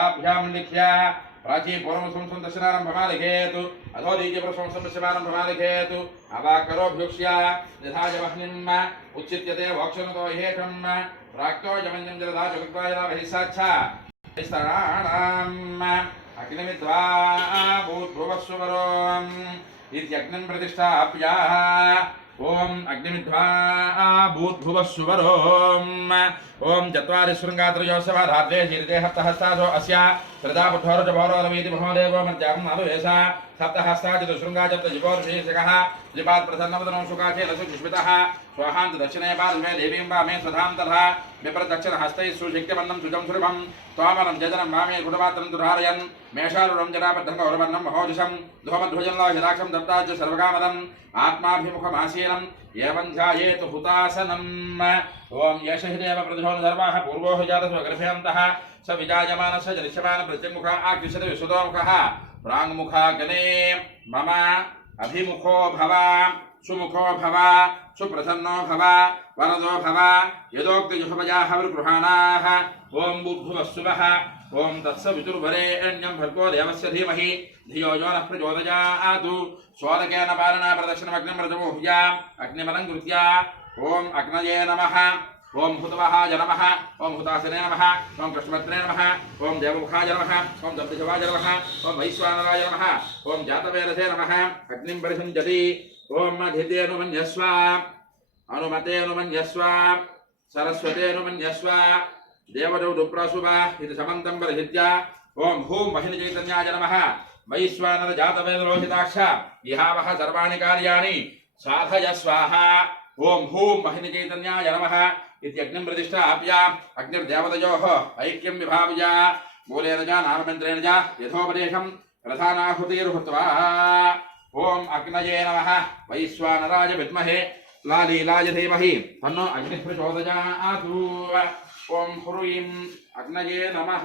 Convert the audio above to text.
प्राची पूर्वसंसं दशनारंभमालिखेतु अधो दीर्घप्रशंसं दशनारंभमालिखेतु अवाकरोभ्युक्ष्या यथा जवह्निम् उच्चित्यते वक्षणतो हेठम् प्राक्तो जमन्यं जलधा चतुर्वायराभिसाच्छा स्तराणाम् अग्निमिद्वा भूद्भुवस्वरोम् इत्यग्निं प्रतिष्ठाप्य ओम अग्निमिद्वा भूद्भुवस्वरोम् ओम चत्वारि शृंगात्रयोत्सवा धात्रे शीर्षे सप्तहस्तासो अस्या त्रिधा पुठोर जभोरोरवीति महोदेवो मर्यागं नादुवेशा सप्तहस्ता चतुशृंगा चतुर्जिभोर्षीर्षकः जिपात् प्रसन्नवदनं सुखाखेन सुष्मितः स्वाहान्त दक्षिणे पार्श्वे देवीं वामे स्वधां तथा विप्रदक्षिणहस्तैः सुशिक्तिमन्नं सुजं सुरभं त्वामनं जजनं वामे कुटपात्रं दुरारयन् मेषारूढं जटाबद्धं गौरवर्णं महोजशं धूमध्वजं लोहिताक्षं दत्ताच्च सर्वकामदम् आत्माभिमुखमासीनं एवं ध्यायेतु हुतासनम् ओम यश हिदेव प्रतिशोध सर्वाः पूर्वो जातस्व गर्भयन्तः स विजायमानस्य जनिष्यमान प्रत्यमुखः आकृष्यते विशुद्धोमुखः प्राङ्मुखाग्ने मम अभिमुखो भव सुमुखो भव सुप्रसन्नो भव वरदो भव यदोक्तजुषभजाः विगृहाणाः ओम बुद्धुवस्सुवः ओम तत्सवितुर्वरेण्यं भर्गो देवस्य धीमहि धियो यो नः प्रचोदयात् स्वोदकेन पालना प्रदक्षिणमग्निं रजमोह्याम् अग्निमलङ्कृत्य ओम अग्नये नमः ओम हुतवहाय नमः ओम हुतासने नमः ओम कृष्णभद्रे नमः ओम देवमुखाय नमः ओम दब्धजवाय नमः ओम वैश्वानराय नमः ओम जातवेदसे नमः अग्निं परिसञ्जति ओम अधितेऽनुमन्यस्व अनुमतेऽनुमन्यस्व सरस्वतेऽनुमन्यस्व देवदौदुप्रसुव इति समन्तं परिहित्य ओम हूं महिलचैतन्याय नमः वैश्वानर जातवेदरोहिताक्ष इहावः सर्वाणि कार्याणि साधय स्वाहा ओम हूं महिनी चैतन्याय नमः इत्यग्निं प्रतिष्ठाप्य अग्निर्देवतयोः ऐक्यं विभाव्य मूलेन च नाममन्त्रेण च यथोपदेशं रथानाहुतिर्हुत्वा ओम अग्नये नमः वैश्वानराय विद्महे लालीलाय धीमहि तन्नो अग्निः प्रचोदयात् ओम हुरीं अग्नये नमः।